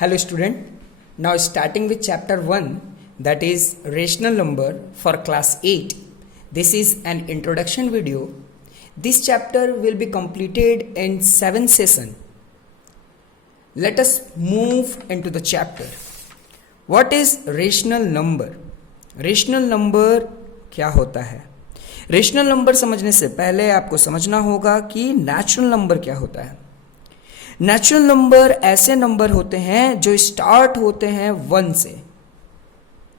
Hello student, now starting with chapter 1, that is rational number for class 8. This is an introduction video. This chapter will be completed in 7 sessions. Let us move into the chapter. What is rational number? Rational number क्या होता है? Rational number समझने से पहले आपको समझना होगा कि नेचुरल नंबर क्या होता है। नेचुरल नंबर ऐसे नंबर होते हैं जो स्टार्ट होते हैं 1 से,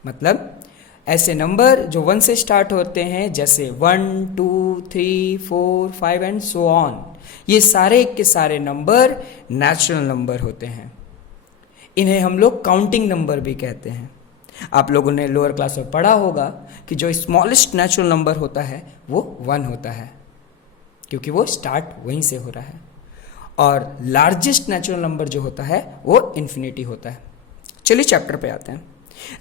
मतलब ऐसे नंबर जो 1 से स्टार्ट होते हैं, जैसे 1, 2, 3, 4, 5 एंड सो ऑन। ये सारे के सारे नंबर नेचुरल नंबर होते हैं। इन्हें हम लोग काउंटिंग नंबर भी कहते हैं। आप लोगों ने लोअर क्लास में पढ़ा होगा कि जो स्मॉलेस्ट नेचुरल नंबर होता है वो 1 होता है, क्योंकि वो स्टार्ट वहीं से हो रहा है, और लार्जेस्ट नेचुरल नंबर जो होता है वो इन्फिनिटी होता है। चलिए चैप्टर पे आते हैं।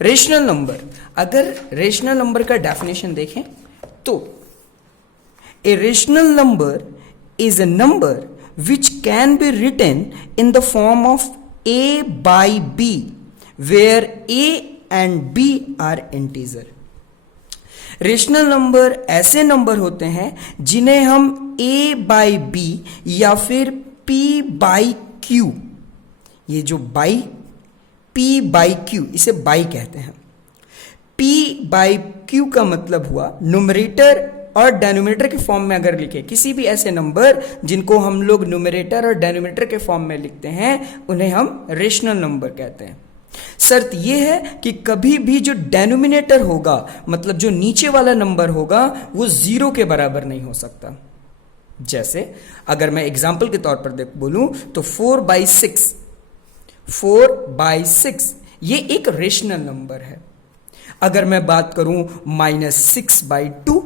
रेशनल नंबर, अगर रेशनल नंबर का डेफिनेशन देखें तो a rational number is a number which can be written in the form of a by b where a and b are integer। Rational number ऐसे नंबर होते हैं जिन्हें हम a by b या फिर p by q, ये जो by p by q, इसे by कहते हैं। p by q का मतलब हुआ न्यूमरेटर और डेनोमिनेटर के फॉर्म में अगर लिखे किसी भी ऐसे नंबर जिनको हम लोग न्यूमरेटर और डेनोमिनेटर के फॉर्म में लिखते हैं, उन्हें हम रेशनल नंबर कहते हैं। शर्त यह है कि कभी भी जो डेनोमिनेटर होगा, मतलब जो नीचे वाला नंबर होगा, वो 0 के बराबर नहीं हो सकता। जैसे अगर मैं एग्जाम्पल के तौर पर बोलूं तो 4/6 ये एक रेशनल नंबर है। अगर मैं बात करूं -6/2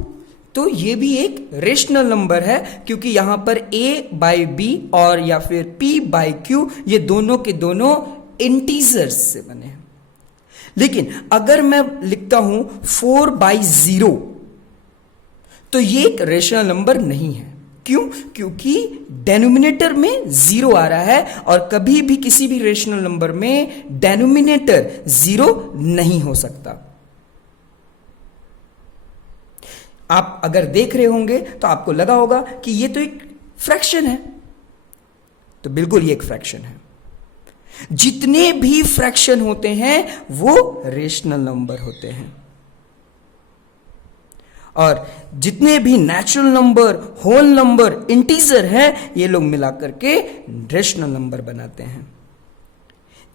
तो ये भी एक रेशनल नंबर है, क्योंकि यहां पर a/b और या फिर p/q ये दोनों के दोनों इंटीजर्स से बने हैं। लेकिन अगर मैं लिखता हूं 4/0 तो ये एक रेशनल नंबर नहीं है। क्यों? क्योंकि डेनोमिनेटर में 0 आ रहा है, और कभी भी किसी भी रेशनल नंबर में डेनोमिनेटर 0 नहीं हो सकता। आप अगर देख रहे होंगे तो आपको लगा होगा कि ये तो एक फ्रैक्शन है, तो बिल्कुल ये एक फ्रैक्शन है। जितने भी फ्रैक्शन होते हैं वो रेशनल नंबर होते हैं, और जितने भी natural number, whole number, integer हैं, ये लोग मिलाकर के रेशनल नंबर बनाते हैं।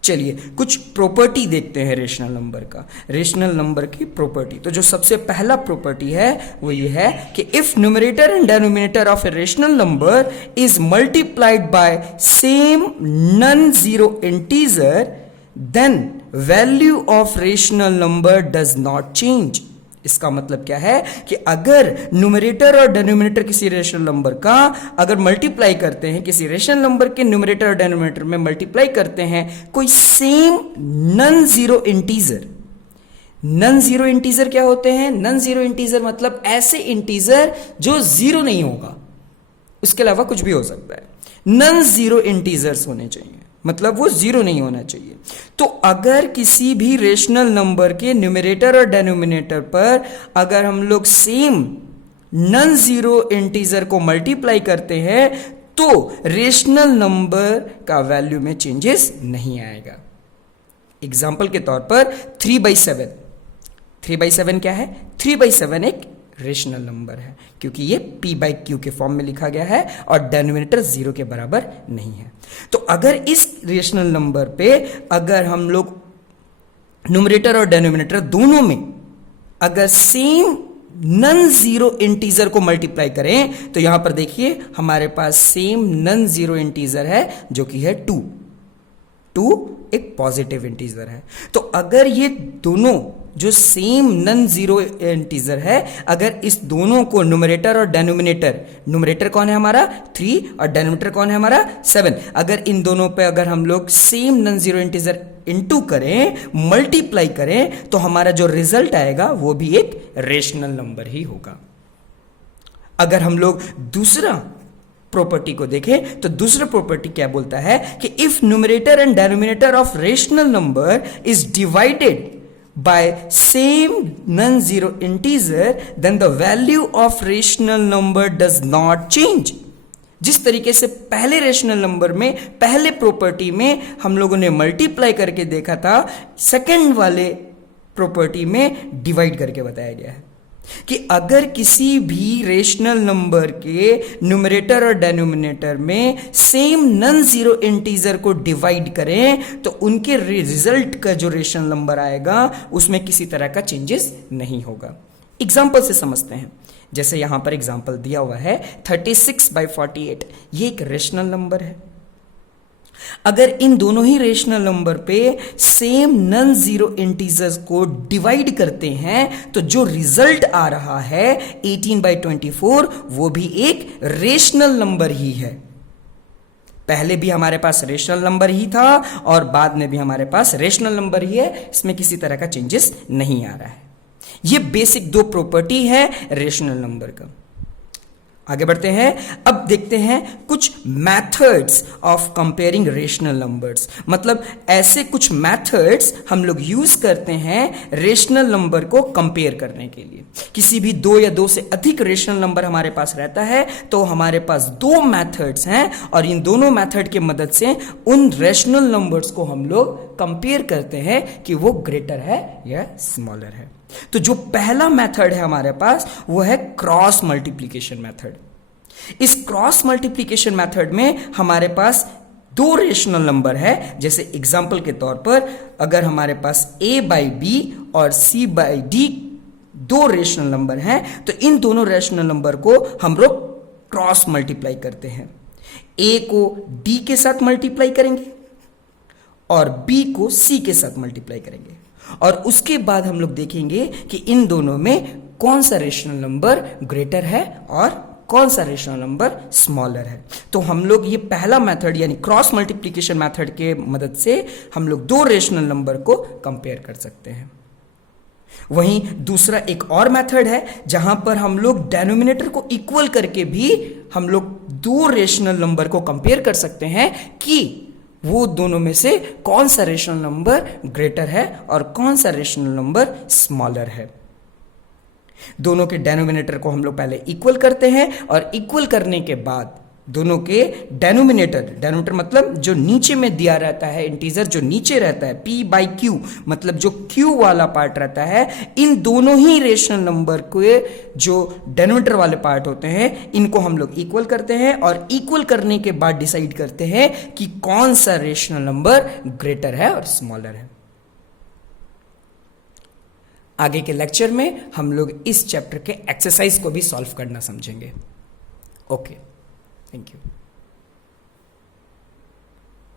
चलिए कुछ प्रॉपर्टी देखते हैं रेशनल नंबर का। रेशनल नंबर की प्रॉपर्टी, तो जो सबसे पहला प्रॉपर्टी है वो ये है कि if numerator and denominator of a rational number is multiplied by same non zero integer, then value of rational number does not change. इसका मतलब क्या है कि अगर न्यूमरेटर और डेनोमिनेटर किसी रेशनल नंबर का अगर मल्टीप्लाई करते हैं, किसी रेशनल नंबर के न्यूमरेटर और डेनोमिनेटर में मल्टीप्लाई करते हैं कोई same non zero integer. Non zero integer क्या होते हैं? नॉन जीरो इंटीजर मतलब ऐसे इंटीजर जो 0 नहीं होगा, उसके अलावा कुछ भी हो सकता है। नॉन जीरो इंटीजर्स होने चाहिए, मतलब वो 0 नहीं होना चाहिए। तो अगर किसी भी रेशनल नंबर के न्यूमरेटर और डेनोमिनेटर पर अगर हम लोग सेम नॉन जीरो इंटीजर को मल्टीप्लाई करते हैं तो रेशनल नंबर का वैल्यू में चेंजेस नहीं आएगा। एग्जाम्पल के तौर पर 3/7। 3/7 क्या है? 3/7 एक रेशनल नंबर है, क्योंकि ये p/q के फॉर्म में लिखा गया है और डेनोमिनेटर 0 के बराबर नहीं है। तो अगर इस रेशनल नंबर पे अगर हम लोग न्यूमरेटर और डेनोमिनेटर दोनों में अगर सेम नॉन जीरो इंटीजर को मल्टीप्लाई करें तो यहां पर देखिए हमारे पास सेम नॉन जीरो इंटीजर है जो कि है 2 एक पॉजिटिव इंटीजर है। तो अगर ये दोनों जो सेम नॉन जीरो इंटीजर है, अगर इस दोनों को न्यूमरेटर और डेनोमिनेटर, न्यूमरेटर कौन है हमारा 3 और डेनोमिनेटर कौन है हमारा 7, अगर इन दोनों पे अगर हम लोग same non zero integer into करें, मल्टीप्लाई करें, तो हमारा जो रिजल्ट आएगा वो भी एक रेशनल नंबर ही होगा। अगर हम लोग दूसरा प्रॉपर्टी को देखें तो दूसरा प्रॉपर्टी क्या बोलता है कि if numerator and denominator of rational number is divided by same non zero integer then the value of rational number does not change. जिस तरीके से पहले रेशनल नंबर में पहले प्रॉपर्टी में हम लोगों ने मल्टीप्लाई करके देखा था, सेकंड वाले प्रॉपर्टी में डिवाइड करके बताया गया है कि अगर किसी भी रेशनल नंबर के न्यूमरेटर और डिनोमिनेटर में सेम नॉन जीरो इंटीजर को डिवाइड करें तो उनके रिजल्ट का जो रेशनल नंबर आएगा उसमें किसी तरह का चेंजेस नहीं होगा। एग्जाम्पल से समझते हैं। जैसे यहां पर एग्जाम्पल दिया हुआ है 36/48, ये एक रेशनल नंबर है। अगर इन दोनों ही रेशनल नंबर पे सेम नॉन जीरो इंटीजर्स को डिवाइड करते हैं तो जो रिजल्ट आ रहा है 18/24 वो भी एक रेशनल नंबर ही है। पहले भी हमारे पास रेशनल नंबर ही था और बाद में भी हमारे पास रेशनल नंबर ही है, इसमें किसी तरह का चेंजेस नहीं आ रहा है। ये बेसिक दो प्रॉपर्टी है रेशनल नंबर का। आगे बढ़ते हैं। अब देखते हैं कुछ methods of comparing rational numbers, मतलब ऐसे कुछ मेथड्स हम लोग यूज करते हैं रेशनल नंबर को कंपेयर करने के लिए। किसी भी दो या दो से अधिक रेशनल नंबर हमारे पास रहता है तो हमारे पास दो मेथड्स हैं और इन दोनों मेथड की मदद से उन रेशनल नंबर्स को हम लोग कंपेयर करते हैं कि वो ग्रेटर है या स्मॉलर है। तो जो पहला मेथड है हमारे पास वो है क्रॉस मल्टीप्लिकेशन मेथड। इस क्रॉस मल्टीप्लिकेशन मेथड में हमारे पास दो रेशनल नंबर है। जैसे एग्जांपल के तौर पर अगर हमारे पास a/b और c/d दो रेशनल नंबर हैं तो इन दोनों रेशनल नंबर को हम लोग क्रॉस मल्टीप्लाई करते हैं। a को d के साथ मल्टीप्लाई करेंगे और b को c के साथ मल्टीप्लाई करेंगे और उसके बाद हम लोग देखेंगे कि इन दोनों में कौन सा रेशनल नंबर ग्रेटर है और कौन सा रेशनल नंबर स्मॉलर है। तो हम लोग ये पहला मेथड यानी क्रॉस मल्टीप्लिकेशन मेथड के मदद से हम लोग दो रेशनल नंबर को कंपेयर कर सकते हैं। वहीं दूसरा एक और मेथड है जहां पर हम लोग डिनोमिनेटर को इक्वल करके भी हम लोग दो रेशनल नंबर को कंपेयर कर सकते हैं कि वो दोनों में से कौन सा रेशनल नंबर ग्रेटर है और कौन सा रेशनल नंबर स्मॉलर है। दोनों के डिनोमिनेटर को हम लोग पहले इक्वल करते हैं और इक्वल करने के बाद दोनों के डिनोमिनेटर मतलब जो नीचे में दिया रहता है इंटीजर जो नीचे रहता है p/q मतलब जो q वाला पार्ट रहता है, इन दोनों ही रेशनल नंबर के जो डिनोमिनेटर वाले पार्ट होते हैं इनको हम लोग इक्वल करते हैं और इक्वल करने के बाद डिसाइड करते हैं कि कौन सा रेशनल नंबर ग्रेटर है और स्मॉलर है। आगे के लेक्चर में हम लोग इस चैप्टर के एक्सरसाइज को भी सॉल्व करना समझेंगे। Okay, thank you.